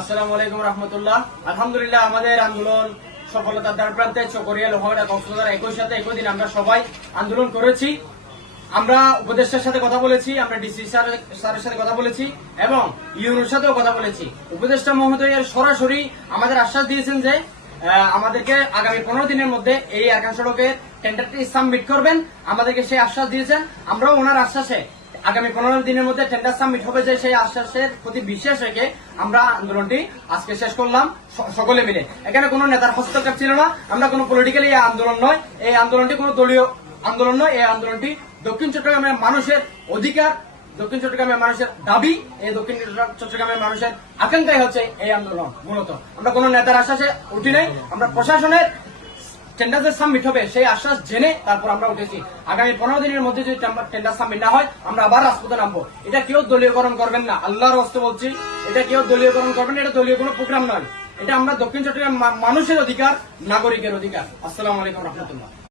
আসসালামু আলাইকুম রহমতুল্লাহ। আলহামদুলিল্লাহ, আমাদের আন্দোলন সফলতার দ্বার প্রান্তে চকরিয়া লোহাগড়া কক্সবাজার একই সাথে একই দিন আমরা সবাই আন্দোলন করেছি। আমরা উপদেষ্টার সাথে কথা বলেছি, আমরা ডিসি স্যারের সাথে কথা বলেছি এবং ইউনোর সাথেও কথা বলেছি। উপদেষ্টা মহোদয়ের সরাসরি আমাদের আশ্বাস দিয়েছেন যে আমাদেরকে আগামী 15 দিনের মধ্যে এই আরকান সড়কের টেন্ডারটি সাবমিট করবেন। আমাদেরকে সেই আশ্বাস দিয়েছেন। আমরাও ওনার আশ্বাসে আগামী 15 দিনের মধ্যে টেন্ডার সাবমিট হবে যে সেই আশ্বাসের প্রতি বিশ্বাস রেখে আমরা আন্দোলনটি আজকে শেষ করলাম সকলে মিলে। এখানে কোনো নেতার হস্তক্ষেপ ছিল না, আমরা কোনো পলিটিক্যালি এই আন্দোলন নয়, এই আন্দোলনটি কোনো দলীয় আন্দোলন নয়। এই আন্দোলনটি দক্ষিণ চট্টগ্রামের মানুষের অধিকার, দক্ষিণ চট্টগ্রামের মানুষের দাবি, এই দক্ষিণ চট্টগ্রামের মানুষের আকাঙ্ক্ষাই হচ্ছে এই আন্দোলন। মূলত আমরা কোনো নেতার আশ্বাসে উঠি নাই, আমরা প্রশাসনের টেন্ডার যে সাবমিট হবে সেই আশ্বাস জেনে তারপর আমরা উঠেছি। আগামী 15 দিনের মধ্যে যদি টেন্ডার সাবমিট না হয় আমরা আবার রাজপথে নামবো। এটা কেউ দলীয়করণ করবেন না, আল্লাহর হস্তে বলছি, এটা কেউ দলীয়করণ করবেন না। এটা দলীয় কোনো প্রোগ্রাম নয়, এটা আমরা দক্ষিণ চট্টগ্রাম মানুষের অধিকার, নাগরিকের অধিকার। আসসালামু আলাইকুম রহমতুল্লাহ।